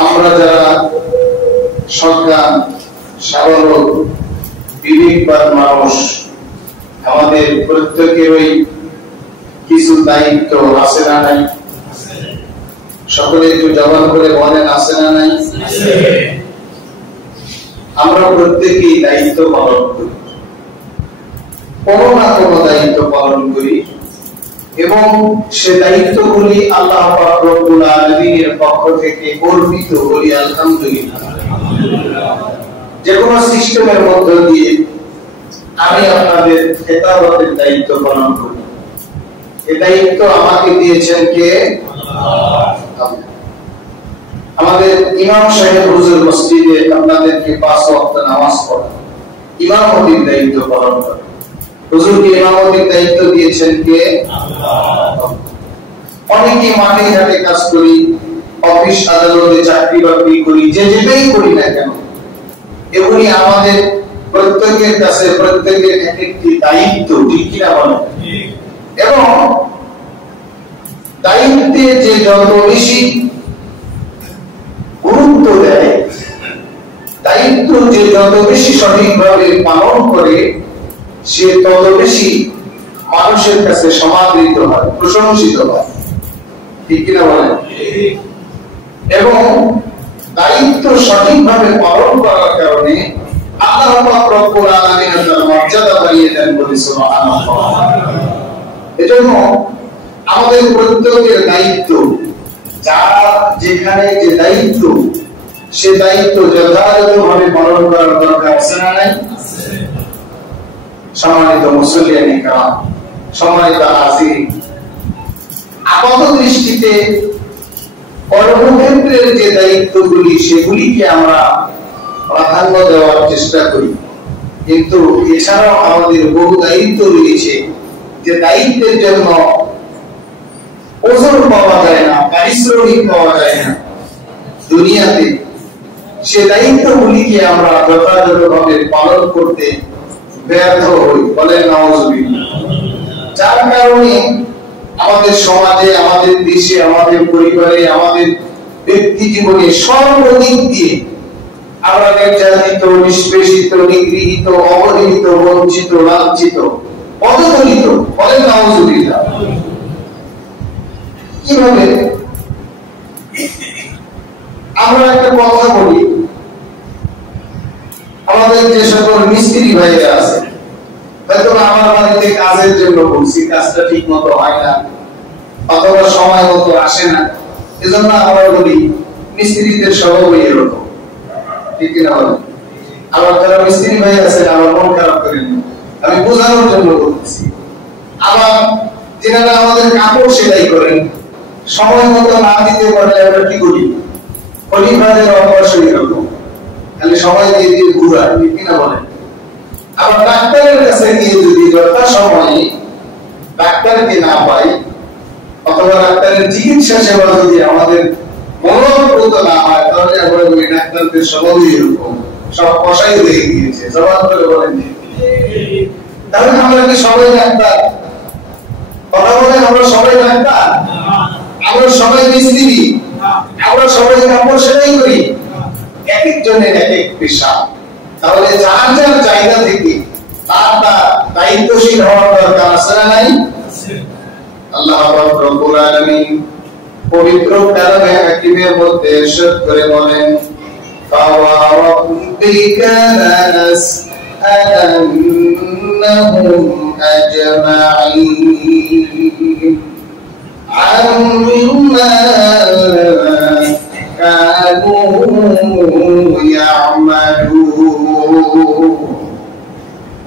আমরা যারা সজ্ঞান সাবলক বিবেকবান মানুষ, আমাদের প্রত্যেকেরই কিছু দায়িত্ব আছে না নাই? সকলে একটু জবান করে বলেন, আছে না নাই? আমরা প্রত্যেকেই দায়িত্ব পালন করি, কোনো না কোনো দায়িত্ব পালন করি, এবং সে দায়িত্বগুলি আল্লাহ পাক রব্বুল আলামিনের পক্ষ থেকে অর্পিত বলি আলহামদুলিল্লাহ। যে কোনো সিস্টেমের মধ্য দিয়ে আমি আপনাদের খেতাবতের দায়িত্ব পালন করি। এই দায়িত্ব আমাকে দিয়েছেন কে? আল্লাহ। আমাদের ইমাম সাহেব হুজুর মসজিদে আপনাদেরকে 5 ওয়াক্ত নামাজ পড়া, ইমামতির দায়িত্ব পালন করে। হুজুরকে ইমামতির দায়িত্ব দিয়েছেন কে? আল্লাহ। অনেকে মাঠে ঘাটে কাজ করি, অফিস আদালতে চাকরি বাকরি করি, যে যেটাই করি না কেন, এগুলি আমাদের প্রত্যেকের কাছে প্রত্যেকের একটি দায়িত্ব, ঠিক কিনা বলেন? এবং দায়িত্বে যে যত বেশি গুরুত্ব দেয়, দায়িত্ব যে যত বেশি সঠিকভাবে পালন করে, সে তত বেশি মানুষের কাছে সমাদৃত হয়, প্রশংসিত হয়, ঠিক কিনা বলেন? এবং দায়িত্ব সঠিকভাবে পালন করার কারণে আল্লাহ পাক রব্বুল আলামিন তার মর্যাদা বাড়িয়ে দেন, বলি সুবহানাল্লাহ। এজন্য আমাদের প্রত্যেকের দায়িত্ব, যার যেখানে যে দায়িত্ব, সে দায়িত্ব যথাযথভাবে পালন করার দরকার আছে না নাই? সম্মানিত মুসল্লিয়ানে কেরাম, সম্মানিত হাজিরিন, আপাত দৃষ্টিতে কর্মক্ষেত্রের যে দায়িত্বগুলি, সেগুলিকে আমরা প্রাধান্য দেওয়ার চেষ্টা করি, কিন্তু এছাড়াও আমাদের বহু দায়িত্ব রয়েছে, যে দায়িত্বের জন্য ওজন পাওয়া যায় না, পারিশ্রমিক পাওয়া যায় না দুনিয়াতে। সে দায়িত্বগুলিকে আমরা যথাযথভাবে পালন করতে ব্যর্থ হই, বলেন নাউজুবিল্লাহ। যার কারণে আমাদের সমাজে, আমাদের দেশে, আমাদের পরিবারে, আমাদের ব্যক্তি জীবনে সর্বদিক দিয়ে আমরা নির্যাতিত, নিষ্পেষিত, নিগৃহীত, অবহেলিত, বঞ্চিত, লাঞ্ছিত, অবহেলিত, বলেন নাউজুবিল্লাহ। কিভাবে? আমরা একটা কথা বলি, আমাদের যে সকল মিস্ত্রি ভাইরা আছে, হয়তো আমার বাড়িতে কাজের জন্য বলছি, কাজটা ঠিক মতো হয় না অথবা সময় মতো আসে না, এজন্য আমরা বলি মিস্ত্রিদের স্বভাবই এরকম, ঠিক কিনা বলেন? আবার যারা মিস্ত্রি ভাই আছে, আমার মন খারাপ করেন, আমি বোঝানোর জন্য বলতেছি। আবার যারা আমাদের কাপড় সেলাই করেন, সময় মতো না দিতে পারলে আমরা কি করি? পরিবারের অভ্যাস এরকম, খালি সময় দিয়ে দিয়ে ঘুরা, ঠিক কিনা বলেন? আবার ডাক্তারের কাছে গিয়ে যদি যথাসময়ে ডাক্তারকে না পাই, অথবা ডাক্তারের চিকিৎসা সেবা যদি আমাদের মনোপ্রত না হয়, তাহলে আমরা বলি ডাক্তারদের স্বভাবই এরকম, সব কষাই হয়ে গিয়েছে। জবাব করে বলেন, তাহলে আমরা কি সবাই ডাক্তার? কথা বলেন, আমরা সবাই ডাক্তার? আমরা সবাই মিস্ত্রি? আমরা সবাই কাপড় সেলাই করি? এক একজনের এক এক পেশা। তাহলে যার যার জায়গা থেকে তার তার দায়িত্বশীল হওয়ার দরকার আছে না নাই? আল্লাহ পাক রব্বুল আলামিন পবিত্র কালামে হাকিমের মধ্যে ইরশাদ করে বলেন, ফাওয়ারাব্বিকা লানাসআলান্নাহুম আজমাঈন আম্মা কানু ইয়ামালুন।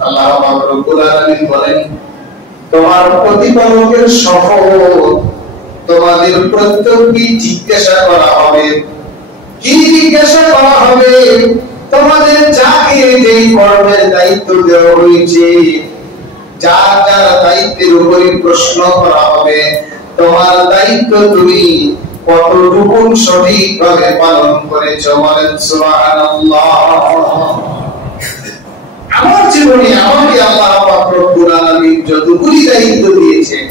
আল্লাহ পাক রব্বুল আলামিন বলেন, তোমার প্রতিপালকের শপথ, তোমাদের প্রত্যেককে জিজ্ঞাসা করা হবে। কি জিজ্ঞাসা করা হবে? তোমাদের যাকে যেই কর্মের দায়িত্ব দেওয়া হয়েছে, যার যার দায়িত্বের উপরে প্রশ্ন করা হবে, তোমার দায়িত্ব তুমি কতটুকু সঠিকভাবে পালন করেছো, বলেন সুবহানাল্লাহ। আমার জীবনে আমাকে আল্লাহ পাক রব্বুল আলামিন যতগুলি দায়িত্ব দিয়েছেন,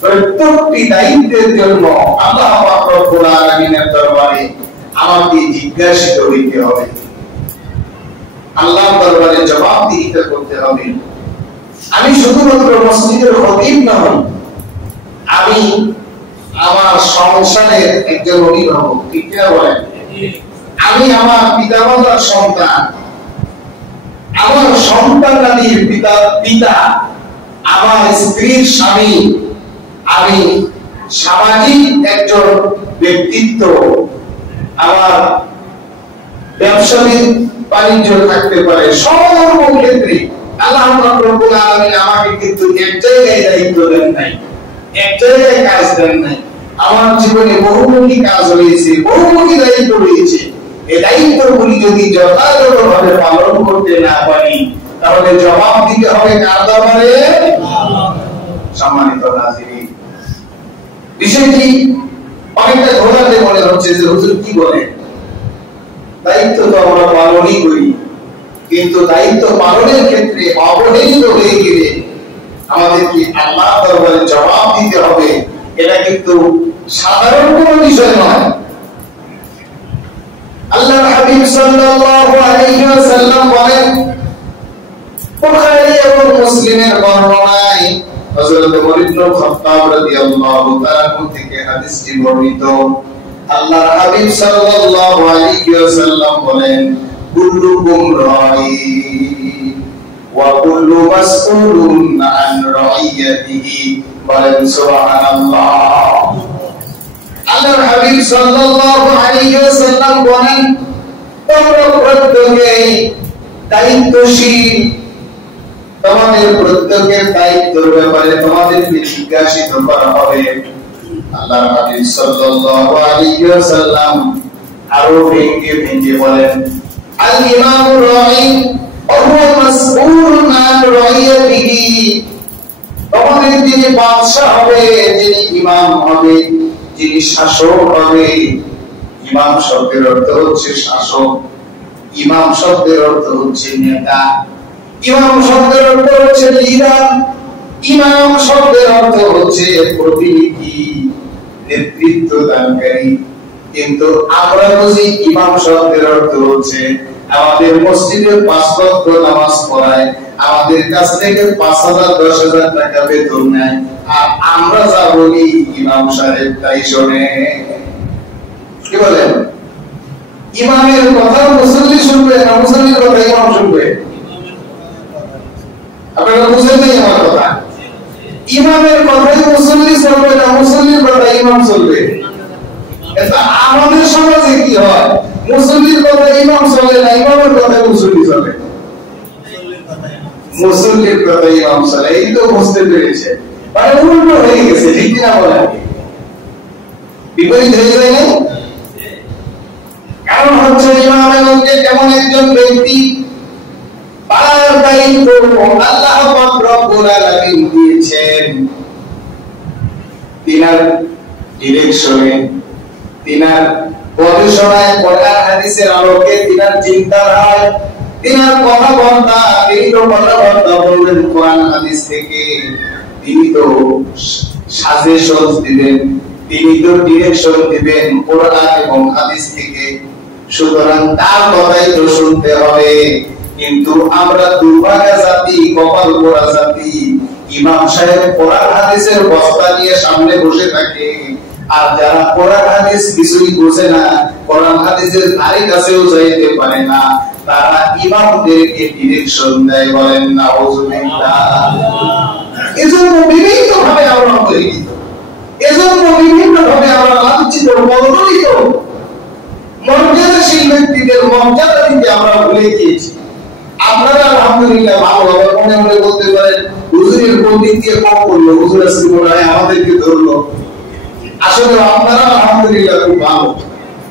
প্রত্যেকটি দায়িত্বের জন্য আল্লাহ পাক রব্বুল আলামিনের দরবারে আমাকে জিজ্ঞাসিত হইতে হবে, আল্লাহর দরবারে জবাবদিহিতা করতে হবে। আমি শুধুমাত্র মসজিদের খতিব নই, আমি আমার সংসারের একজন অভিভাবক, ঠিক না বলেন? আমি আমার পিতামাতার সন্তান, আমার সন্তানাদির পিতা, আমার স্ত্রীর স্বামী, আমি সামাজিক একজন ব্যক্তিত্ব, আমার ব্যবসা বাণিজ্য থাকতে পারে, সর্বক্ষেত্রে আল্লাহ রাব্বুল আলামিন আমাকে কিন্তু এক জায়গায় দায়িত্ব দেন নাই, এক জায়গায় কাজ দেন নাই। আমার জীবনে বহুমুখী কাজ রয়েছে, বহুমুখী দায়িত্ব রয়েছে। এই দায়িত্বগুলি যদি যথাযথভাবে পালন করতে না পারি, তাহলে জবাব দিতে হবে কার দরবারে? সম্মানিত হাজিরিন, বিষয়টি অনেকটা ঘোরাতে মনে হচ্ছে যে হুজুর কি বলেন, দায়িত্ব তো আমরা পালনই করি, কিন্তু দায়িত্ব পালনের ক্ষেত্রে অবহেলিত হয়ে গেলে আমাদেরকে আল্লাহর দরবারে জবাব দিতে হবে। এটা কিন্তু সাধারণ কোনো বিষয় নয়। আল্লাহর হাবিব সাল্লাল্লাহু আলাইহি ওয়াসাল্লাম বলেন, বুখারী এবং মুসলিমের বর্ণনায় হযরত ওমর ইবনে খাত্তাব রাদিয়াল্লাহু তাআলা থেকে হাদিসটি বর্ণিত। আল্লাহর হাবিব সাল্লাল্লাহু আলাইহি ওয়াসাল্লাম বলেন, কুল্লুকুম রাঈন ওয়া কুল্লু মাসউলুন আন রাইয়াতিহি। বলেন সুবহানাল্লাহ। আল্লাহর হাবিব সাল্লাল্লাহু আলাইহি ওয়াসাল্লাম বলেন, তোমরা প্রত্যেকেই দায়িত্বশীল, তোমাদের প্রত্যেকের দায়িত্বের ব্যাপারে তোমাদেরকে জিজ্ঞাসিত করা হবে। আল্লাহর হাবিব সাল্লাল্লাহু আলাইহি ওয়াসাল্লাম আরো ভেঙে ভেঙে বলেন, আল ইমামু রাঈন ওয়া হুয়া মাসউলুন আন রাইয়াতিহি। তোমাদের যিনি বাদশা হবে, যিনি ইমাম হবে, যিনি শাসক হবে, ইমাম শব্দের অর্থ হচ্ছে শাসক, ইমাম শব্দের অর্থ হচ্ছে নেতা, ইমাম শব্দের অর্থ হচ্ছে লিডার, ইমাম শব্দের অর্থ হচ্ছে প্রতিনিধি, নেতৃত্ব দানকারী। কিন্তু আমরা বুঝি ইমাম শব্দের অর্থ হচ্ছে আমাদের মসজিদে 5 ওয়াক্ত নামাজ পড়ায়, আমাদের কাছ থেকে 5,000 10,000 টাকা বেতন নেয়, আর আমরা যা বলি ইমাম সাহেব তাই শোনে। কি বলেন? ইমামের কথা মুসল্লি শুনবে না মুসল্লির কথা ইমাম শুনবে? আপনারা বুঝেন নাই আমার কথা? ইমামের কথাই মুসল্লি চলবে না মুসল্লির কথা ইমাম চলবে? এটা আমাদের সমাজে কি হয়, মুসল্লির কথা ইমাম চলে না, ইমামের কথা মুসল্লি চলে, মুসল্লির কথা ইমাম চলে। এই তো বুঝতে পেরেছে, মানে উল্টো হয়ে গেছে, ঠিক না বলেন? বিপরীত হয়ে যায় না? কারণ হচ্ছে ইমাম কেমন একজন ব্যক্তি, তার দায়িত্ব আল্লাহ পাক রব্বুল আলামিন দিয়েছেন, তিনার ডিরেকশনে, তিনার গবেষণায়, কোরআন হাদিসের আলোকে, তিনার চিন্তাধারায়, তিনার কথাবার্তা, তিনি তো কথাবার্তা বলবেন কোরআন হাদিস থেকে, তিনি তো সাজেশন দিবেন, তিনি তো ডিরেকশন দিবেন কোরআন এবং হাদিস থেকে। সুতরাং তার কথাই তো শুনতে হবে। কিন্তু আমরা দুর্ভাগা জাতি, কপাল পোড়া জাতি, ইমাম সাহেব কোরআন হাদিসের বস্তা নিয়ে সামনে বসে থাকে, আর যারা কোরআন হাদিস কিছুই বোঝে না, কোরআন হাদিসের ধারে কাছেও যাইতে পারে না, তারা ইমামদেরকে ডিরেকশন দেয়। বলেন নাউযুবিল্লাহ। এজন্য বিভিন্ন ভাবে আমরা পরিচিত, এজন্য বিভিন্ন ভাবে আমরা লাঞ্ছিত, মর্যাদিত, মর্যাদাশীল ব্যক্তিদের মর্যাদা দিতে আমরা ভুলে গিয়েছি। আপনারা আলহামদুলিল্লাহ ভালো হবে, মনে মনে বলতে পারেন হুজুরের কোন দিক দিয়ে কম করলো, হুজুর আজকে মনে হয় আমাদেরকে ধরলো। আসলে আপনারা আলহামদুলিল্লাহ খুব ভালো,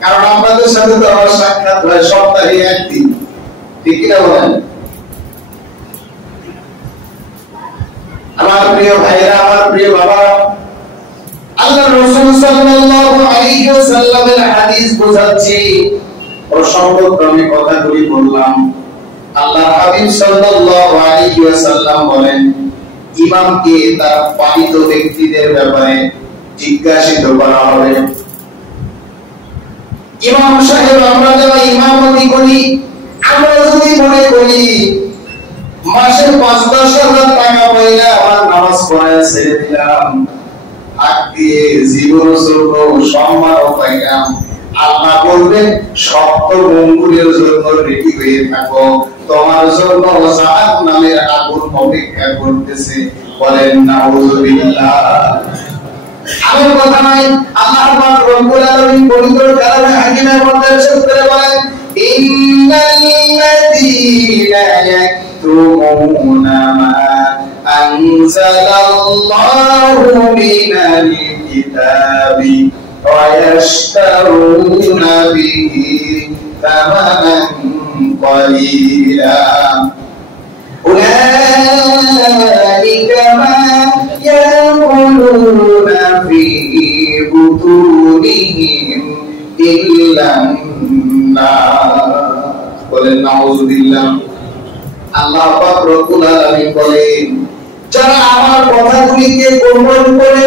কারণ আপনাদের সাথে তো আমার সাক্ষাৎ হয় সপ্তাহে একদিন, ঠিক না বলেন? আমার প্রিয় ভাইরা, আমার প্রিয় বাবা, আল্লাহ রাসূল সাল্লাল্লাহু আলাইহি ওয়াসাল্লামের হাদিস বোঝাচ্ছি, প্রসঙ্গক্রমে কথাগুলি বললাম। আল্লাহ হাবিব সাল্লাল্লাহু আলাইহি ওয়াসাল্লাম বলেন, ইমামকে তার পালিত ব্যক্তিদের ব্যাপারে জিজ্ঞাসিত করা হবে। ইমাম সাহেব আমরা যারা ইমামতি করি, আমরা যদি মনে করি মাসে ৫-১০ হাজার টাকা পাইলে আমার নামাজ পড়ায় ছেড়ে দিলাম, হাত দিয়ে জীবন চলব, সম্মানও পাইলাম, আল্লাহ বলবেন শক্ত গম্বুরের জন্য রেডি হয়ে থাকো, তোমার জন্য জাহাজ নামের আগুন অপেক্ষা করতেছে। বলেন নাউযুবিল্লাহ। আমার কথা নাই, আল্লাহ পাক রব্বুল আলামিন পবিত্র কালামে হাকিমের মধ্যে ইরশাদ করে বলেন, ইন্নাল্লাযীনা ইয়াকতুমুনা মা আনজালাল্লাহু মিনাল কিতাবি ওয়া ইয়াশতারুনা বিহি তামানান ক্বালিলা উলাইকা মা يأكلون في بطونهم إلا النار। বলেন নাউযুবিল্লাহ। আল্লাহ পাক রব্বুল আলামিন বলেন, যারা আমার কথাগুলিকে গ্রহণ করে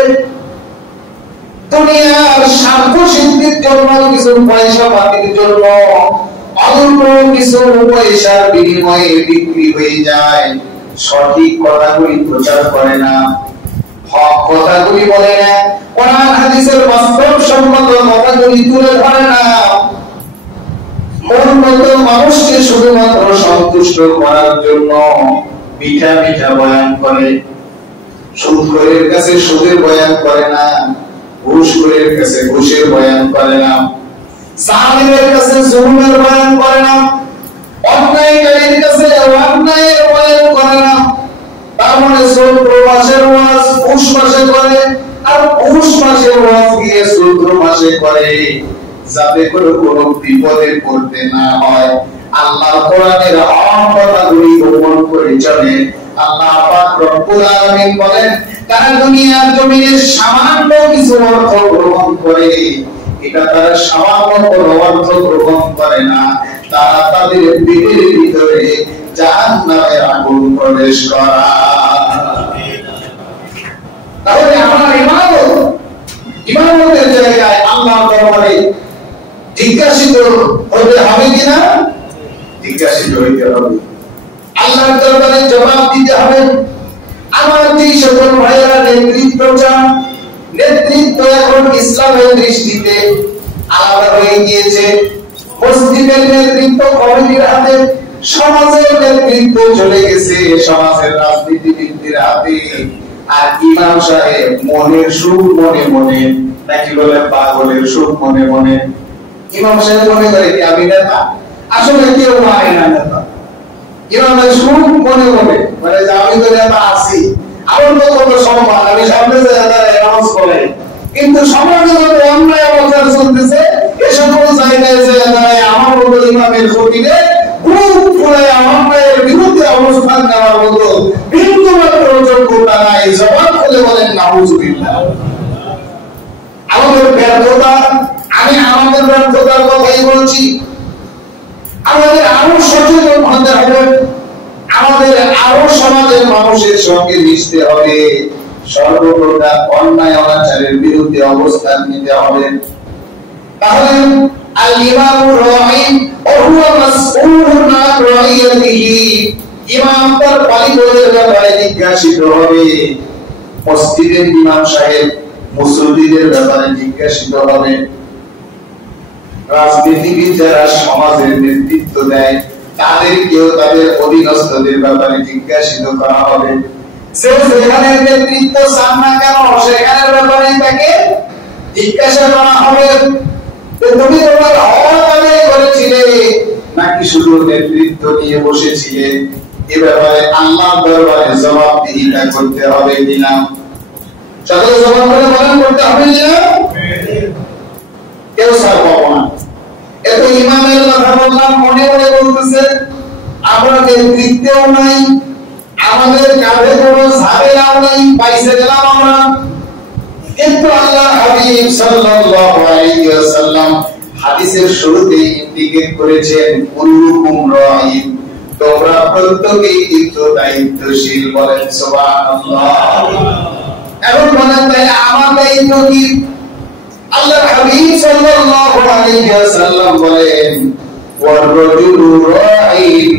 দুনিয়ার স্বার্থ সিদ্ধির জন্য, কিছু পয়সা পাতির জন্য, অল্প কিছু পয়সার বিনিময়ে বিক্রি হয়ে যায়, সঠিক কথাগুলি প্রচার করে না, হক কথাগুলি বলে না, কোরআন হাদিসের বাস্তবসম্মত কথাগুলি তুলে ধরে না, মূলত মানুষকে শুধুমাত্র সন্তুষ্ট করার জন্য মিঠা মিঠা বয়ান করে, সুদখোরের কাছে সুদের বয়ান করে না, ঘুষখোরের কাছে ঘুষের বয়ান করে না, জালিমের কাছে জুলুমের বয়ান করে না, অন্যায়কারীর কাছে অন্যায়ের বয়ান করে না। তার মানে চৈত্র মাসের ওয়াজ পৌষ মাসে করে, আর পৌষ মাসের ওয়াজ গিয়ে চৈত্র মাসে করে, যাতে করে কোনো বিপদে পড়তে না হয়। আল্লাহর কোরআনের হক কথাগুলি গ্রহণ করে চলে। আল্লাহ পাক রব্বুল আলামিন বলেন, তারা দুনিয়ার জমিনে সামান্য কিছু অর্থ গ্রহণ করে, এটা তারা সামান্য কোনো অর্থ গ্রহণ করে না, তারা তাদের পেটের ভিতরে জাহান্নামের আগুন প্রবেশ করা। তাহলে আমার ইমামতের জায়গায় আল্লাহর দরবারে জিজ্ঞাসিত হতে হবে কিনা? জিজ্ঞাসিত হইতে হবে, আল্লাহর দরবারে জবাব দিতে হবে। আমার এই সকল ভাইয়েরা নেতৃত্ব চান, নেতৃত্ব এখন ইসলামের দৃষ্টিতে আলাদা হয়ে গিয়েছে। মসজিদের নেতৃত্ব কমিটির হাতে, সমাজের নেতৃত্ব চলে গেছে সমাজের রাজনীতিবিদদের হাতে। আর ইমাম সাহেব মনের সুখ মনে মনে, নাকি বলে পাগলের সুখ মনে মনে। ইমাম সাহেব মনে করে কি আমি নেতা, আসলে কেউ মানে না নেতা। ইমামের সুখ মনে মনে, মানে যে আমি তো নেতা আছি, আমার তো কোনো সম্মান, আমি সামনে অ্যানাউন্স করে, কিন্তু সমাজে যত অন্যায় অবস্থান চলতেছে, এ সকল জায়গায় যে আমার মতো ইমামের খতিবে বুক ফুলে অন্যায়ের বিরুদ্ধে অবস্থান নেওয়ার মতো বিন্দুমাত্র যোগ্যতা নাই। জবাব খুলে বলেন নাউযুবিল্লাহ। আমাদের ব্যর্থতা, আমি আমাদের ব্যর্থতার কথাই বলছি। আমাদের আরো সচেতন হতে হবে, আমাদের আরো সমাজের মানুষের সঙ্গে মিশতে হবে, সর্বপ্রকার অন্যায় অনাচারের বিরুদ্ধে অবস্থান নিতে হবে। তাহলে আল ইমামুর রাঈন ওয়া হুয়া মাসউলুন আন রাইয়াতিহি, ইমাম তার পালিতদের ব্যাপারে জিজ্ঞাসিত হবে। মসজিদের ইমাম সাহেব মুসল্লিদের ব্যাপারে জিজ্ঞাসিত হবে। রাজনীতিবিদ যারা সমাজের নেতৃত্ব দেয়, তাদেরকেও তাদের অধীনস্থদের ব্যাপারে জিজ্ঞাসিত করা হবে। সে যেখানে নেতৃত্ব চান না কেন, সেখানের ব্যাপারে তাকে জিজ্ঞাসা করা হবে, তুমি তোমার হক আদায় করেছিলে নাকি শুধু নেতৃত্ব নিয়ে বসেছিলে। এ ব্যাপারে আল্লাহর দরবারে জবাবদিহিতা করতে হবে কিনা? সকলে জবাব করে বলেন, করতে হবে কিনা? কেউ ছাড় পাবো না। এত ইমামের কথা বললাম, মনে মনে বলতেছে আমরা নেতৃত্বেও নাই, আমাদের কাঁধে কোনো ঝামেলাও নাই, পাইছে গেলাম আমরা। কিন্তু আল্লাহ হাবিব সাল্লাল্লাহু আলাইহি ওয়াসাল্লাম হাদিসের শুরুতেই ইন্ডিকেট করেছেন, কুল্লুকুম রাঈন, তোমরা প্রত্যেকেই কিন্তু দায়িত্বশীল। বলেন সুবহানাল্লাহ। এখন বলেন তাই আমার দায়িত্ব কি? আল্লাহর হাবিব সাল্লাল্লাহু আলাইহি ওয়াসাল্লাম বলেন ওয়ার-রাজুলু রাঈন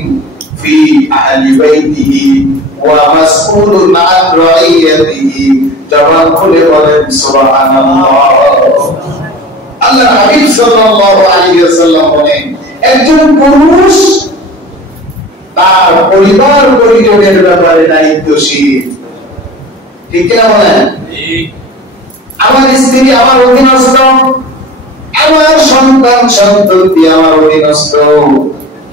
ফি আহলি বাইতিহি ওয়া মাসউলুন আন রাইয়াতিহি। জবান খুলে বলেন সুবহানাল্লাহ। আল্লাহর হাবিব সাল্লাল্লাহু আলাইহি ওয়াসাল্লাম বলেন একজন পুরুষ তার পরিবার পরিজনের ব্যাপারে দায়িত্বশীল। ঠিক কিনা বলেন? ঠিক। আমার স্ত্রী আমার অধীনস্থ, আমার সন্তান সন্ততি আমার অধীনস্থ,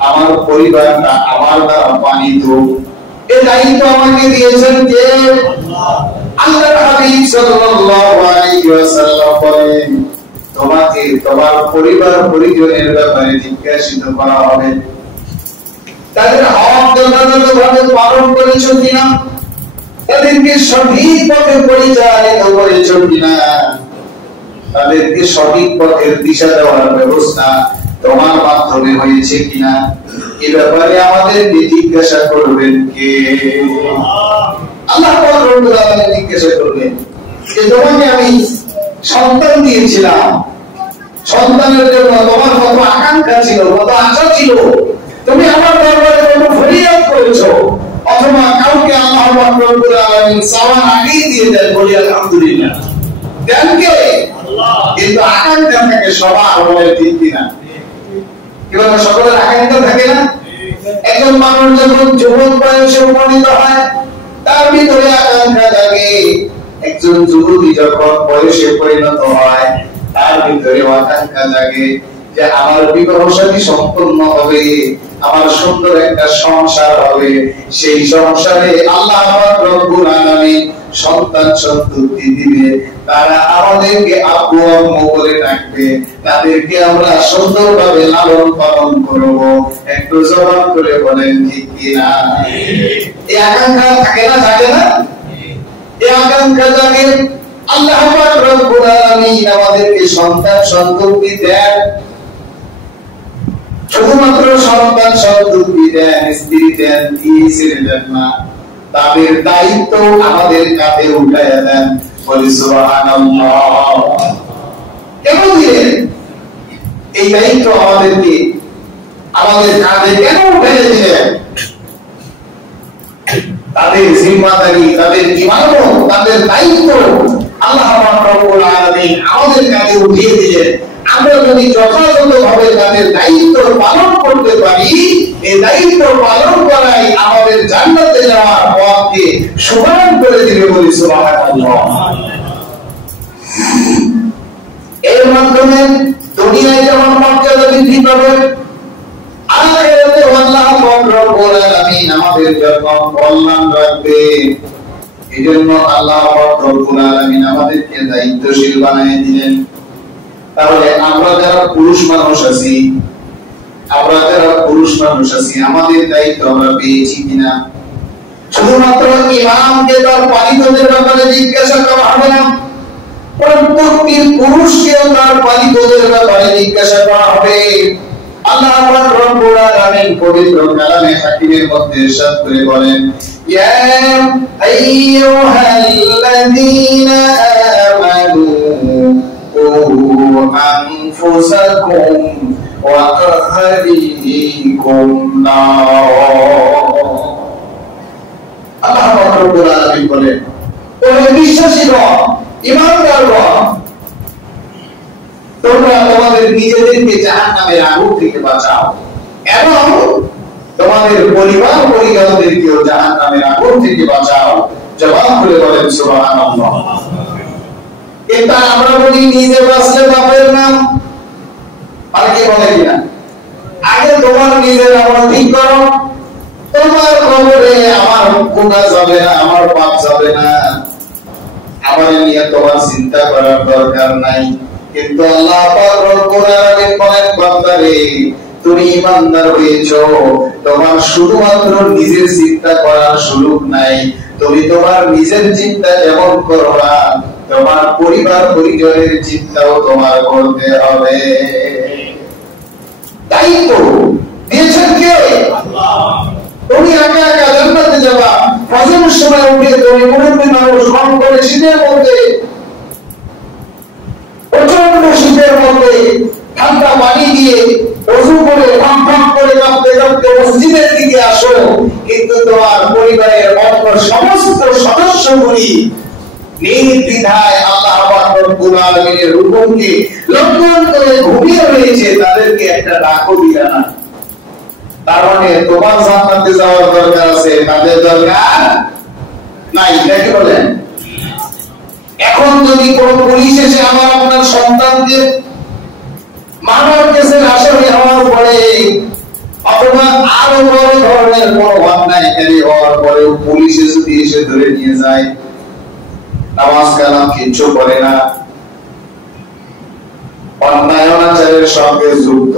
আমার পরিবারটা আমার দ্বারা পালিত। এই দায়িত্ব আমাকে দিয়েছেন কে? আল্লাহ। আল্লাহর হাবিব সাল্লাল্লাহু আলাইহি ওয়াসাল্লাম বলেন তোমাকে তোমার পরিবার পরিজনের ব্যাপারে জিজ্ঞাসিত করা হবে। তাদের হক যথাযথভাবে পালন করেছো কিনা, তাদেরকে সঠিক পথে পরিচালিত করেছো কিনা, তাদেরকে সঠিক পথের দিশা দেওয়ার ব্যবস্থা তোমার মাধ্যমে হয়েছে কিনা, এই ব্যাপারে আমাদেরকে জিজ্ঞাসা করবেন কে? আল্লাহ রব্বুল আলামিন জিজ্ঞাসা করবেন যে তোমাকে আমি সন্তান দিয়েছিলাম, সন্তানের জন্য তোমার কত আকাঙ্ক্ষা ছিল, কত আশা ছিল, তুমি আমার দরবারে কত ফরিয়াদ করেছো, অথবা কাউকে আল্লাহ রব্বুল আলামিন সাওয়ান আগেই দিয়ে দেন, বলি আলহামদুলিল্লাহ। দেন কে? আল্লাহ। কিন্তু আকাঙ্ক্ষা থাকে সবার, বলে ঠিক কিনা? কি বলে সকলের আকাঙ্ক্ষা থাকে না? একজন মানুষ যখন যুবক বয়সে উপনীত হয় তার ভিতরে আকাঙ্ক্ষা জাগে, একজন যুবতী যখন বয়সে পরিণত হয় তার ভিতরে আকাঙ্ক্ষা জাগে যে আমার বিবাহ শাদী সম্পন্ন হবে, আমার সুন্দর একটা সংসার হবে, সেই সংসারে আল্লাহ রব্বুল আলামিন সন্তান সন্ততি দিবে, তারা আমাদেরকে আব্বু আম্মু বলে ডাকবে, তাদেরকে আমরা সুন্দরভাবে লালন পালন করব। একটু জবান করে বলেন ঠিক কিনা? এই আকাঙ্ক্ষা থাকে না, থাকে না? এই আকাঙ্ক্ষা জাগে। আল্লাহ রব্বুল আলামিন আমাদেরকে সন্তান সন্ততি দেন, শুধুমাত্র সন্তান সন্ততি দেন, স্ত্রী দেন, ছেলে দেন না, তাদের দায়িত্ব আমাদের কাঁধে উঠাইয়া দেন, বলি সুবহানাল্লাহ। কেন দিলেন এই দায়িত্ব আমাদেরকে? আমাদের কাঁধে কেন উঠাইয়া দিলেন? তাদের জিম্মাদারি, তাদের ইমানত, তাদের দায়িত্ব আল্লাহ রব্বুল আলামিন আমাদের কাঁধে উঠিয়ে দিলেন। আমরা যদি যথাযথভাবে তাদের দায়িত্ব পালন করতে পারি, এই দায়িত্ব পালন করাই আমাদের জান্নাতে যাওয়ার পথকে সমান করে দিবে, বলি সুবহানাল্লাহ। এর মাধ্যমে দুনিয়ায় যেমন মর্যাদা বৃদ্ধি পাবে, আখিরাতে আল্লাহ রব্বুল আলামিন আমাদের জন্য কল্যাণ রাখবে। এজন্য আল্লাহ রব্বুল আলামিন আমাদেরকে দায়িত্বশীল বানিয়ে দিলেন। তাহলে আমরা যারা পুরুষ মানুষ আছি, আমাদের দায়িত্ব আমরা পেয়েছি কিনা? শুধুমাত্র ইমামকে তার পালিতদের ব্যাপারে জিজ্ঞাসা করা হবে না, প্রত্যেকটি পুরুষকেও তার পালিতদের ব্যাপারে জিজ্ঞাসা করা হবে। আল্লাহ রব্বুল আলামিন পবিত্র কালামে হাকিমের মধ্যে ইরশাদ করে বলেন, ইয়া আইয়ুহাল্লাযীনা আমানু أنفسكم وأهليكم نارا। আল্লাহ রব্বুল আলামিন বলেন, ওহে বিশ্বাসীগণ, ঈমানদারগণ, তোমরা তোমাদের নিজেদেরকে জাহান্নামের আগুন থেকে বাঁচাও এবং তোমাদের পরিবার পরিজনদেরকেও জাহান্নামের আগুন থেকে বাঁচাও। জবান খুলে বলেন সুবহানাল্লাহ। কিন্তু আমরা বলি নিজে বাঁচলে বাপের নাম, আর কি বলে কিনা? আগে তোমার নিজের আমল ঠিক করো, তোমার খবরে আমার গুনাহ যাবে না, আমার পাপ যাবে না, আমার নিয়ে তোমার চিন্তা করার দরকার নাই। কিন্তু আল্লাহ পাক রব্বুল আলামিন বলেন, বান্দারে তুমি ঈমানদার হয়েছো, তোমার শুধুমাত্র নিজের চিন্তা করার সুযোগ নাই, তুমি তোমার নিজের চিন্তা যেমন করবা তোমার পরিবার পরিজনের চিন্তাও তোমার করতে হবে। দায়িত্ব দিয়েছেন কে? আল্লাহ। তুমি একা একা জান্নাতে যাবা, ফজরের সময় উঠে তুমি মুরব্বি মানুষ কম করে শীতের মধ্যে প্রচন্ড দিয়ে ওযু করে কমফর্ট করে কাঁপতে কাঁপতে মসজিদের দিকে আসো, কিন্তু তোমার পরিবারের অন্য সমস্ত সদস্যগুলি নির্দ্বিধায় আল্লাহ রব্বুল আলামিনের হুকুমকে লঙ্ঘন করে ঘুমিয়ে রয়েছে, তাদেরকে একটা ডাকও দিলা না। তার মানে তোমার জান্নাতে যাওয়ার দরকার আছে, তাদের দরকার নাই, নাকি বলেন? এখন যদি কোন পুলিশ এসে আমার আপনার সন্তানকে মানব কেসের আসামি হওয়ার পরে অথবা আরো বড় ধরনের কোন অন্যায়কারী হওয়ার পরেও পুলিশে যদি এসে ধরে নিয়ে যায়, নামাজ কালাম কিচ্ছু করে না, অন্যায় অনাচারের সঙ্গে যুক্ত,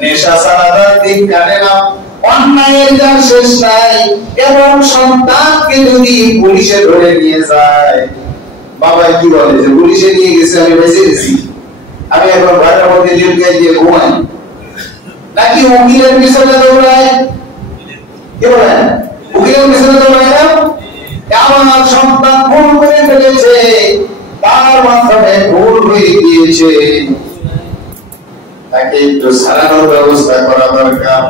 নেশা ছাড়া তার দিন কাটে না, অন্যায়ের যার শেষ নাই, এবং সন্তানকে যদি পুলিশে ধরে নিয়ে যায়, বাবা কি বলে যে পুলিশে নিয়ে গেছে আমি বেঁচে গেছি, আমি এখন ঘরের মধ্যে জেলখানায় গিয়ে ঘুমাই, নাকি উকিলের পিছনে দৌড়ায়? কি বলেন? উকিলের পিছনে দৌড়ায় না? আমার সন্তান ভুল করে ফেলেছে, তার মাধ্যমে ভুল হয়ে গিয়েছে, তাকে একটু সারানোর ব্যবস্থা করা দরকার।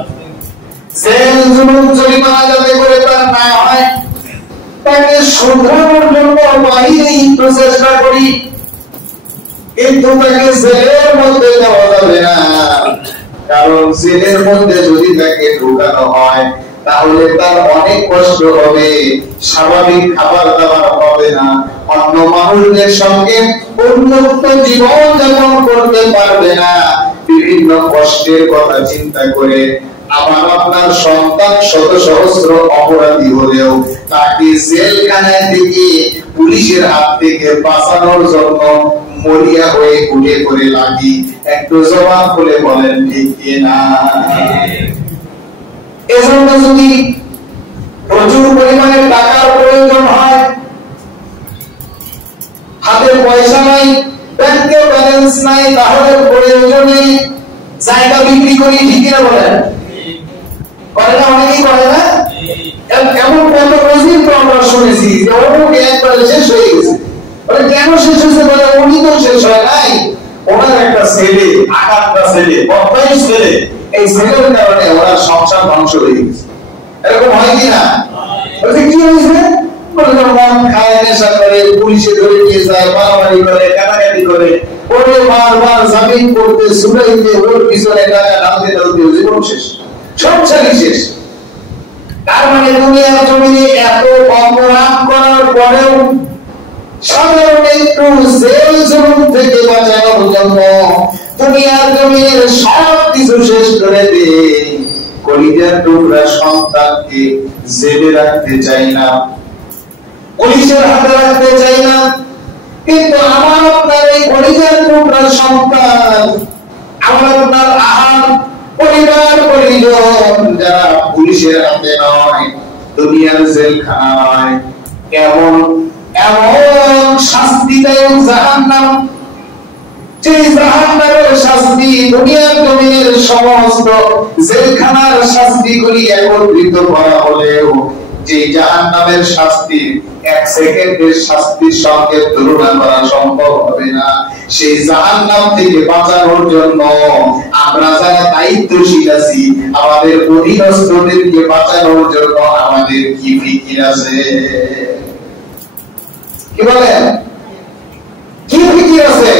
জেল জুলুম জরিমানা যাতে করে তার না হয়, তাকে শুধরানোর জন্য বাহিরে একটু চেষ্টা করি, কিন্তু তাকে জেলের মধ্যে দেওয়া যাবে না, কারণ জেলের মধ্যে যদি তাকে ঢোকানো হয় তাহলে তার অনেক কষ্ট হবে, স্বাভাবিক খাবার দাবার হবে না, অন্য মানুষদের সঙ্গে উন্মুক্ত জীবন যাপন করতে পারবে না। বিভিন্ন কষ্টের কথা চিন্তা করে আমার আপনার সন্তান শত সহস্র অপরাধী হলেও তাকে জেলখানায় থেকে পুলিশের হাত থেকে বাঁচানোর জন্য মরিয়া হয়ে উঠে পড়ে লাগি। একটু জবান খুলে বলেন ঠিক কিনা? এজন্য যদি প্রচুর পরিমাণে টাকার প্রয়োজন হয়, হাতে পয়সা নাই, ব্যাংকে ব্যালেন্স নাই, তাহলে প্রয়োজনে জায়গা বিক্রি করি, ঠিক না বলেন? করে না? অনেকেই করে না? এমন কত রোজই তো আমরা শুনেছি যে অমুক একবারে শেষ হয়ে গেছে। বলে কেন শেষ হয়েছে? বলে উনি তো শেষ হয় নাই, ওনার একটা ছেলে, 8টা ছেলে, 22 ছেলে, এই ছেলের কারণে ওনার সংসার ধ্বংস হয়ে গেছে। এরকম হয় কি না? বলছে কি হয়েছে? বলে মদ খায়, নেশা করে, পুলিশে ধরে নিয়ে যায়, মারামারি করে, কাটাকাটি করে, ওরে বারবার জামিন করতে ছুটাইতে, ওর পিছনে টাকা ঢালতে ঢালতে জীবন শেষ, সংসারই শেষ। তার মানে দুনিয়ার জমিনে এত অপরাধ করার পরেও সাধারণ একটু জেল জুলুম থেকে বাঁচানোর জন্য দুনিয়ার জমিনের সব কিছু শেষ করে দিয়ে কলিজার টুকরা সন্তানকে জেলে রাখতে চাই না, পুলিশের হাতে রাখতে চাই না, কিন্তু আমার আপনার এই কলিজার টুকরা সন্তান, আমার আপনার আহার পরিবার পরিজন যারা পুলিশের হাতে নয়, দুনিয়ার জেলখানা নয়, এমন এমন শাস্তিদায়ক জাহান্নাম, যে জাহান্নামের শাস্তি দুনিয়ার জমিনের সমস্ত জেলখানার শাস্তিগুলি একত্রিত করা হলেও যে জাহান্নামের শাস্তি 1 সেকেন্ডের শাস্তির সঙ্গে তুলনা করা সম্ভব হবে না। সেই জাহান্নাম থেকে বাঁচানোর জন্য আমরা যারা দায়িত্বশীল আছি, আমাদের অধীনস্থদেরকে বাঁচানোর জন্য আমাদের কি ফিকির আছে? কি বলেন? কি ফিকির আছে?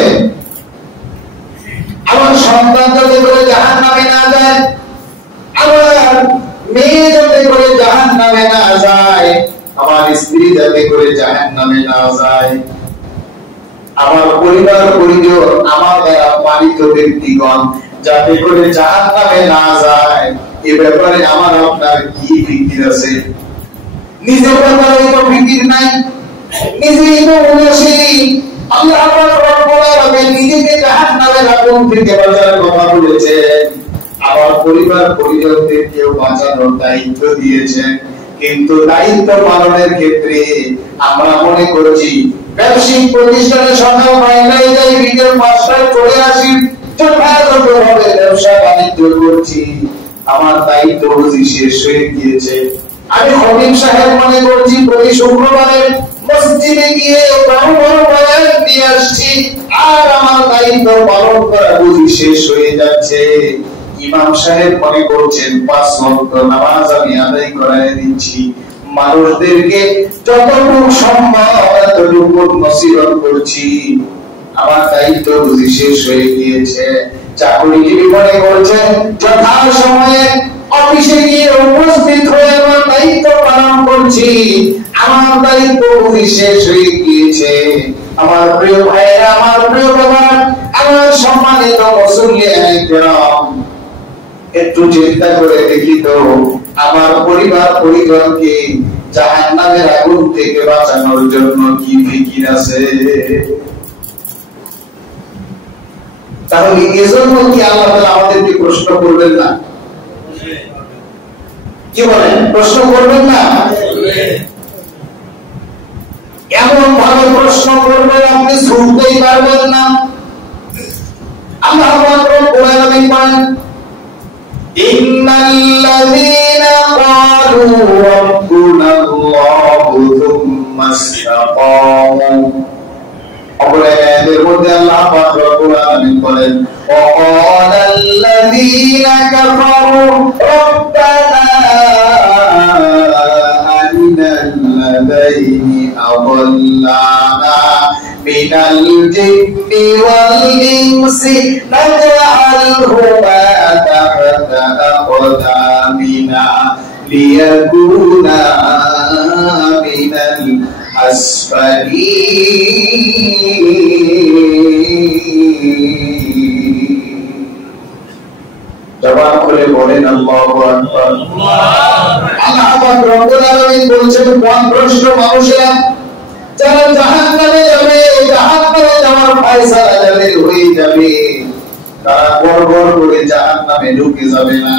আমার সন্তান যাতে করে জাহান্নামে না যায়, আমার মেয়ে যাতে করে জাহান্নামে না যায়, আমার স্ত্রী যাতে করে জাহান্নামে না যায়, আমার পরিবার পরিজন, আমার দ্বারা পালিত ব্যক্তিগণ যাতে করে জাহান্নামে না যায়, এ ব্যাপারে আমার আপনার কি ফিকির আছে? নিজের ব্যাপারে তো ফিকির নাই, নিজেই তো উদাসীন। আল্লাহ রব্বুল আলামিন নিজেকে জাহান্নামের আগুন থেকে বাঁচানোর কথা বলেছেন, আমার পরিবার পরিজনদেরকেও বাঁচানোর দায়িত্ব দিয়েছেন, কিন্তু দায়িত্ব পালনের ক্ষেত্রে আমরা মনে করছি ব্যবসায়িক প্রতিষ্ঠানে সকাল 9টায় যাই, বিকেল 5টায় চলে আসি, যথাযথভাবে ব্যবসা বাণিজ্য করছি, আমার দায়িত্ব বুঝি শেষ হয়ে গিয়েছে। আমি খতিব সাহেব মনে করছি প্রতি শুক্রবারে মসজিদে গিয়ে বড় বড় বয়ান দিয়ে আসছি, আর আমার দায়িত্ব পালন করা বুঝি শেষ হয়ে যাচ্ছে। ইমাম সাহেব মনে করছেন 5 ওয়াক্ত নামাজ আমি আদায় করায় দিচ্ছি, মানুষদেরকে যতটুকু সম্ভব এতটুকু নসিহত করছি, আমার দায়িত্ব বুঝি শেষ হয়ে গিয়েছে। চাকরিজীবী মনে করছেন যথা সময়ে অফিসে গিয়ে উপস্থিত হয়ে আমার দায়িত্ব পালন করছি, আমার দায়িত্ব বুঝি শেষ হয়ে গিয়েছে। আমার প্রিয় ভাইরা, আমার প্রিয় বাবা, আমার সম্মানিত মুসলিম কিরাম, একটু চিন্তা করে দেখি তো আমার পরিবার পরিজনকে জাহান্নামের আগুন থেকে বাঁচানোর জন্য কি ফিকির আছে? তাহলে এজন্য কি আল্লাহ তাআলা আমাদেরকে প্রশ্ন করবেন না? কি বলেন, প্রশ্ন করবেন না? এমন ভাবে প্রশ্ন করবেন আপনি শুনতেই পারবেন না। আল্লাহ রাব্বুল আলামিন বলেন, ইন্নাল্লাযীনা ক্বালু রাব্বুনাল্লাহু থুম্মা ইসতাকামু, অপরাধের মধ্যে আল্লাহ পাক রব্বুল আলামিন বলেন, ওয়াকালাল্লাযীনা কাফারু রাব্বানা আরিনাল্লাযীনা আদাল্লানা মিনাল জিন্নি ওয়াল ইনসি নাজআলহুমা তাহতা আকদামিনা লিয়াকুনা মিনাল জবান খুলে বলেন আল্লাহু আকবার। আল্লাহ পাক রব্বুল আলামিন বলেছেন, পথভ্রষ্ট মানুষেরা যারা জাহান্নামে যাবে, জাহান্নামে যাওয়ার ফয়সালা যাদের হয়ে যাবে, তারা গড়গড় করে জাহান্নামে ঢুকে যাবে না,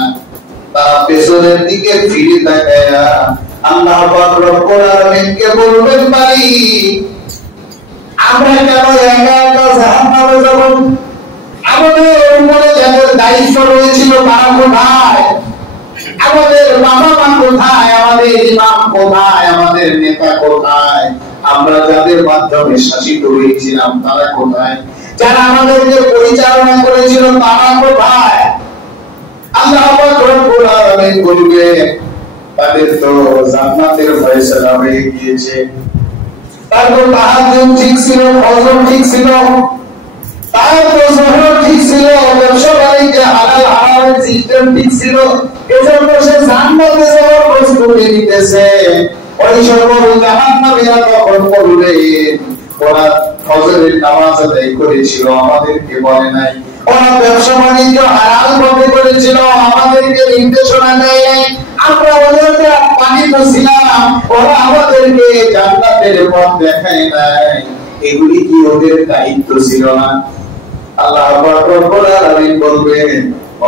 তারা পেছনের দিকে ফিরে তাকায় আল্লাহ পাক রব্বুল আলামিনকে বলবেন, ভাই আমরা কেন একা একা জাহান্নামে যাব? আমাদের উপরে যাদের দায়িত্ব রয়েছিল তারা কোথায়? আমাদের বাবা মা কোথায়? আমাদের ইমাম কোথায়? আমাদের নেতা কোথায়? আমরা যাদের মাধ্যমে শাসিত হয়েছিলাম তারা কোথায়? যারা আমাদেরকে পরিচালনা করেছিল তারা কোথায়? আল্লাহ পাক রব্বুল আলামিন বলবেন, তাদের তো জান্নাতের ফয়সালা হয়ে গিয়েছে, তারপর তাহাজ্জুদ ঠিক ছিল, ফজর ঠিক ছিল, তারপর যোহর ঠিক ছিল, ব্যবসা বাণিজ্য হালাল হারামের সিস্টেম ঠিক ছিল, এজন্য সে জান্নাতে যাওয়ার প্রস্তুতি নিতেছে। ওই সকল জাহান্নামীরা তখন বলবে, ওরা ফজরের নামাজ আদায় করেছিল, আমাদেরকে বলে নাই, ওরা ব্যবসা বাণিজ্য হালাল পথে করেছিল, আমাদেরকে নির্দেশনা দেয় নাই, আমরা ওদেরকে পানিত ছিলাম, ওরা আমাদেরকে জান্নাতের পথ দেখায় নাই, এগুলি কি ওদের দায়িত্ব ছিল না? আল্লাহ পাক রব্বুল আলামিন বলবেন,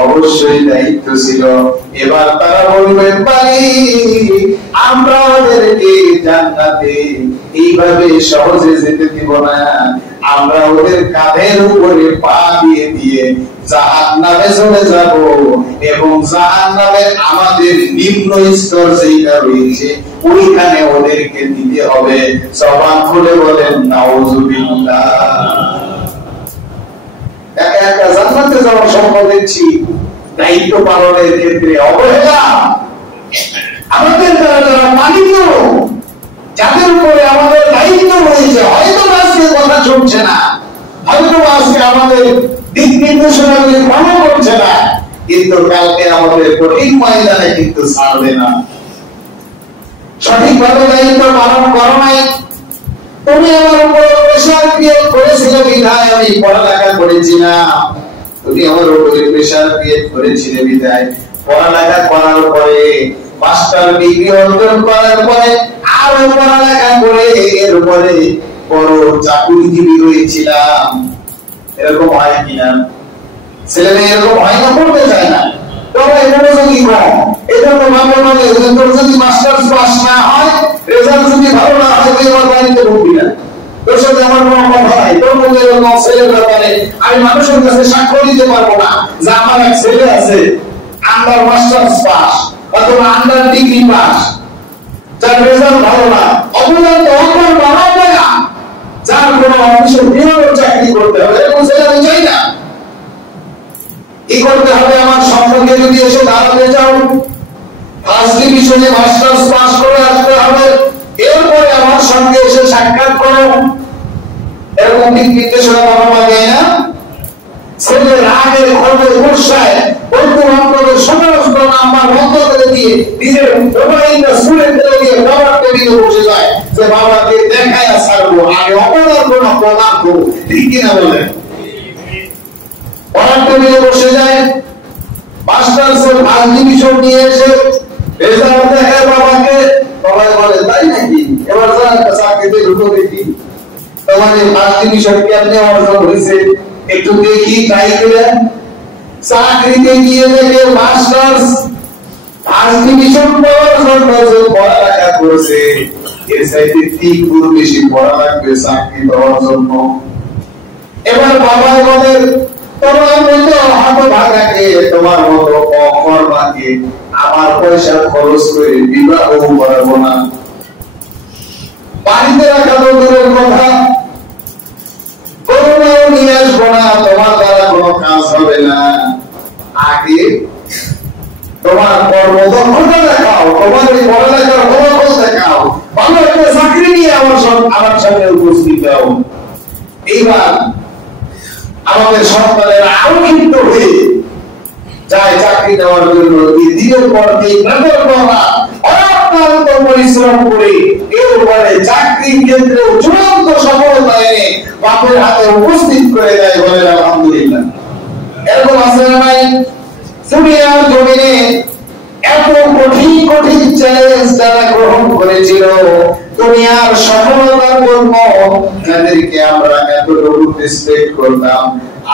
অবশ্যই দায়িত্ব ছিল। এবার তারা বলবেন, ভাই আমরা ওদেরকে জান্নাতে এইভাবে সহজে যেতে দিব না, আমরা ওদের কাঁধের উপরে পা দিয়ে দিয়ে জাহান্নামে চলে যাব, এবং জাহান্নামের আমাদের নিম্ন স্তর যেটা রয়েছে ওইখানে ওদেরকে দিতে হবে। জবান খুলে বলেন নাউজুবিল্লাহ। একা একা জান্নাতে যাওয়ার সম্ভব দেখছি, দায়িত্ব পালনের ক্ষেত্রে অবহেলা। আমাদের দ্বারা যারা পালিত, যাদের উপরে আমাদের দায়িত্ব রয়েছে, হয়তো আজকে কথা শুনছে না, হয়তো আজকে আমাদের দিক নির্দেশনাগুলি ফলো করছে না, কিন্তু কালকে আমাদের কঠিন ময়দানে কিন্তু ছাড়বে না। সঠিকভাবে দায়িত্ব পালন করো নাই, তুমি আমার উপর প্রেসার ক্রিয়েট করেছিলে বিধায় আমি পড়ালেখা করেছি না, তুমি আমার উপরে প্রেসার ক্রিয়েট করেছিলে বিধায় পড়ালেখা করার পরে, মাস্টার ডিগ্রি অর্জন করার পরে আরো পড়ালেখা করে এরপরে বড় চাকরিজীবী হয়েছিলাম। এরকম হয় কিনা? ছেলে মেয়ে এরকম হয় না, পড়তে চায় না, তবে মনোযোগী কম। এজন্য ভাবে বলে, তোর যদি মাস্টার্স পাস না হয়, রেজাল্ট যদি ভালো না হয়, তুই আমার বাড়িতে ঢুকবি না, তোর সাথে আমার কোনো কথা নাই। তোর মধ্যে এরকম ছেলের ব্যাপারে আমি মানুষের কাছে সাক্ষ্য দিতে পারবো না যে আমার এক ছেলে আছে আন্ডার মাস্টার্স পাস অথবা আন্ডার ডিগ্রি পাস, যার রেজাল্ট ভালো না, অবদান তো অপর বাবা না। যার কোনো অফিসে বিরোধ চাকরি করতে হবে, এরকম ছেলে আমি চাই না। কি করতে হবে? আমার সম্পর্কে যদি এসে দাঁড়াতে চাও, ফার্স্ট ডিভিশনে মাস্টার্স পাস করে আসতে হবে, এরপরে আমার সঙ্গে এসে সাক্ষাৎ করো। এরকম দিক নির্দেশনা বাবা মা দেয় না। ছেলে রাগের ক্ষোভে গুসায় বন্ধু বান্ধবের সমস্ত নাম্বার বন্ধ করে দিয়ে নিজের মোবাইলটা ছুঁড়ে ফেলে দিয়ে বাবার টেবিলে বসে যায় যে বাবাকে দেখায় ছাড়বো, আমি অপরাধ কোনো প্রদান করবো। ঠিক কিনা বলেন? পড়ার টেবিলে বসে যায়, মাস্টার্সের ফার্স্ট ডিভিশন নিয়ে এসে রেজাল্ট দেখায় বাবাকে। বাবা বলে তাই নাকি, এবার যা চাকরিতে ঢুকো দেখি, তোমার ফার্স্ট ডিভিশন কেমনে অর্জন হয়েছে একটু দেখি, ট্রাই করে। চাকরিতে গিয়ে দেখে মাস্টার্স ফার্স্ট ডিভিশন পাওয়ার জন্য যে পড়ালেখা করেছে এর চাইতে 3 গুণ বেশি পড়া লাগবে চাকরি পাওয়ার জন্য। এবার বাবা বলে তোমার মতো হতভাগাকে, তোমার মতো অকর্মাকে আমার পয়সা খরচ করে বিবাহ করাবো না। বাড়িতে রাখা তো দূরের কথা, করোনাও নিয়ে আসবো না, তোমার দ্বারা কোনো কাজ হবে না। আগে তোমার কর্মদক্ষতা দেখাও, তোমার এই পড়ালেখার ফলাফল দেখাও, ভালো একটা চাকরি নিয়ে আমার সামনে উপস্থিত দাও। এইবার আমাদের সন্তানেরা আরো ক্ষিপ্ত হয়ে যায় চাকরি দেওয়ার জন্য। দিনের পর দিন অক্লান্ত পরিশ্রম করে এরপরে চাকরির ক্ষেত্রে চূড়ান্ত সফলতা এনে বাপের হাতে উপস্থিত করে দেয়। বলেন আলহামদুলিল্লাহ। এরকম আছে না নাই? দুনিয়ার জমিনে এত কঠিন কঠিন চ্যালেঞ্জ যারা গ্রহণ করেছিল দুনিয়ার সফলতার জন্য, যাদেরকে আমরা এতটুকু রেসপেক্ট করতাম,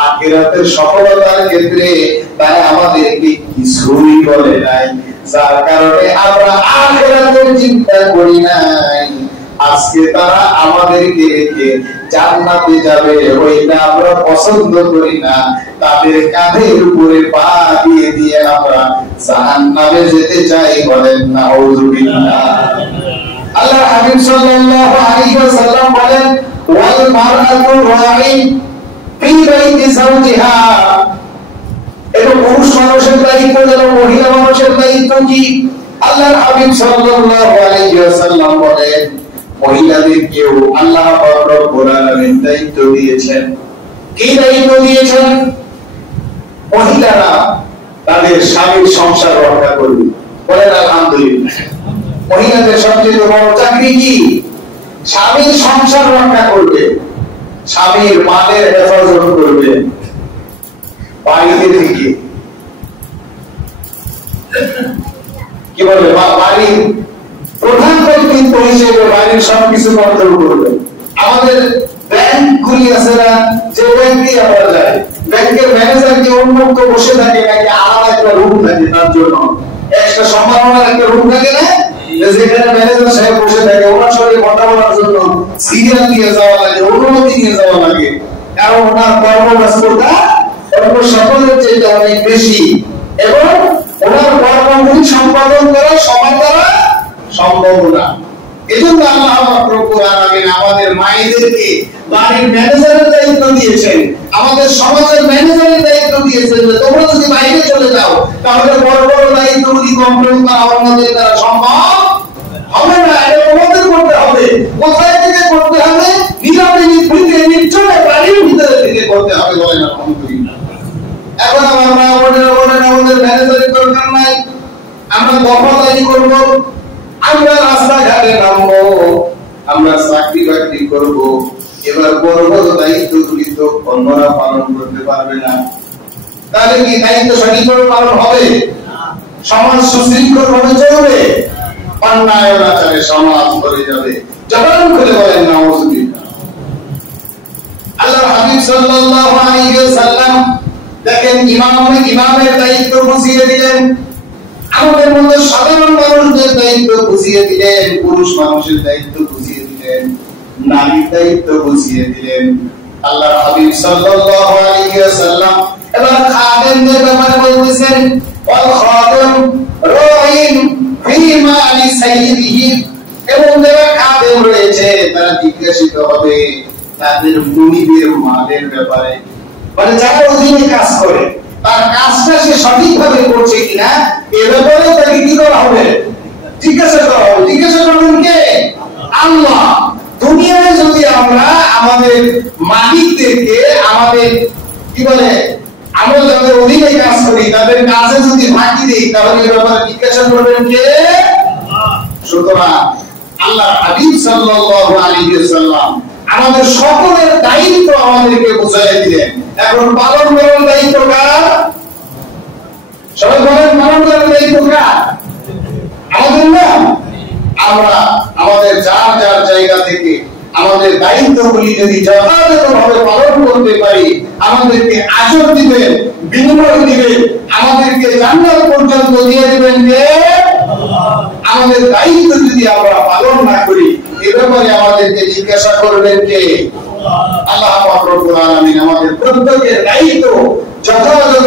আখিরাতের সফলতার ক্ষেত্রে তারা আমাদেরকে কিছুই বলে নাই, যার কারণে আমরা আখিরাতের চিন্তা করি নাই। আজকে তারা আমাদেরকে রেখে জান্নাতে যাবে ওইটা আমরা পছন্দ করি না, তাদের কাঁধের উপরে পা দিয়ে দিয়ে আমরা জাহান্নামে যেতে চাই। বলেন নাউযুবিল্লাহ। আল্লাহ হাবিব সাল্লাল্লাহু আলাইহি ওয়াসাল্লাম বলেন ওয়াল মারআতু রাঈন ফি বাইতি যাওজিহা। এটা পুরুষ মানুষের দায়িত্ব, যেন মহিলা মানুষের দায়িত্ব কি? আল্লাহর হাবিব সাল্লাল্লাহু আলাইহি ওয়াসাল্লাম বলেন মহিলাদেরকেও আল্লাহ পাক রব্বুল আলামিন দায়িত্ব দিয়েছেন। কি দায়িত্ব দিয়েছেন? মহিলারা তাদের স্বামীর সংসার রক্ষা করবে। বলেন আলহামদুলিল্লাহ। মহিলাদের সবচেয়ে বড় চাকরি কি? স্বামীর সংসার রক্ষা করবে, স্বামীর মালের হেফাজত করবে। বাড়িতে থেকে কি বলবে, বাড়ির প্রধান ব্যক্তিত্ব হিসেবে বাড়ির সবকিছু কন্ট্রোল করবে। আমাদের ব্যাংক গুলি আছে না, যে ব্যাংকে আমরা যাই, ব্যাংকের ম্যানেজার কি উন্মুক্ত বসে থাকে নাকি আলাদা একটা রুম থাকে তার জন্য? একটা সম্মাননার একটা রুম থাকে না, যেখানে ম্যানেজার সাহেব বসে থাকে, ওনার সঙ্গে কথা বলার জন্য সিরিয়াল দিয়ে যাওয়া লাগে, অনুমতি নিয়ে যাওয়া লাগে, কারণ ওনার কর্মব্যস্ততা অন্য সকলের চেয়ে অনেক বেশি এবং ওনার কর্মগুলি সম্পাদন করা সবার দ্বারা সম্ভব না। এজন্য আল্লাহ রব্বুল আলামিন আমাদের মায়েদেরকে বাড়ির ম্যানেজারের দায়িত্ব দিয়েছেন, আমাদের সমাজের ম্যানেজারের দায়িত্ব দিয়েছেন যে তোমরা যদি বাইরে চলে যাও তাহলে বড় বড় দায়িত্বগুলি কন্ট্রোল করা অন্যদের দ্বারা সম্ভব হবে না। এটা তোমাদের করতে হবে। কোথায় থেকে করতে হবে? নীরবে নিভৃতে নির্জনে বাড়ির ভিতরে থেকে করতে হবে। বলেন আলহামদুলিল্লাহ। এখন আমরা বলেন আমাদের ম্যানেজারের দরকার নাই, আমরা দখলদারি করব, আমরা রাস্তাঘাটে নামবো, আমরা চাকরি বাকরি করবো। এবার বড় বড় দায়িত্বগুলি তো অন্যরা পালন করতে পারবে না, তাহলে কি দায়িত্ব সঠিকভাবে পালন হবে? সমাজ সুশৃঙ্খল ভাবে চলবে? অন্যায় অনাচারে সমাজ ভরে যাবে। জবান খুলে বলেন নাউযুবিল্লাহ। আল্লাহ হাবিব সাল্লাল্লাহু আলাইহি ওয়াসাল্লাম দেখেন ইমামের দায়িত্ব বুঝিয়ে দিলেন, আমাদের মধ্যে সাধারণ মানুষদের দায়িত্ব বুঝিয়ে দিলেন, পুরুষ মানুষের দায়িত্ব বুঝিয়ে দিলেন, নারীর দায়িত্ব বুঝিয়ে দিলেন। আল্লাহ হাবিব সাল্লাল্লাহু আলাইহি ওয়াসাল্লাম এবার খাদেমদের ব্যাপারে বলতেছেন ওয়াল খাদেম রাঈন ফি মালি সাইয়্যিদিহি, এবং যারা খাদেম রয়েছে তারা জিজ্ঞাসিত হবে তাদের মুনিবের মালের ব্যাপারে, মানে যারা অধীনে কাজ করে তার কাজটা সে সঠিকভাবে করছে কিনা এ ব্যাপারে তাকে কি করা হবে? জিজ্ঞাসা করা হবে। জিজ্ঞাসা করবেন কে? আল্লাহ। দুনিয়ায় যদি আমরা আমাদের মালিকদেরকে, আমাদের কি বলে, আমরা যাদের অধীনে কাজ করি তাদের কাজে যদি ফাঁকি দিই, তাহলে এ ব্যাপারে জিজ্ঞাসা করবেন কে? সুতরাং আল্লাহ হাবিব সাল্লাল্লাহু আলাইহি ওয়াসাল্লাম আমাদের সকলের দায়িত্ব আমাদেরকে বুঝিয়ে দিলেন। এখন পালন করার দায়িত্ব কার? সবাই বলেন, পালন করার দায়িত্ব কার? আমাদের না? আমরা আমাদের যার যার জায়গা থেকে আমাদের দায়িত্বগুলি যদি যথাযথভাবে পালন করতে পারি, আমাদেরকে আজর দিবেন, বিনিময় দিবেন, আমাদেরকে জান্নাত পর্যন্ত দিয়ে দিবেন কে? আমাদের দায়িত্ব যদি আমরা পালন না করি, এ ব্যাপারে আমাদেরকে জিজ্ঞাসা করবেন কে? আল্লাহ পাক রব্বুল আলামিন আমাদের প্রত্যেকের দায়িত্ব যথাযথ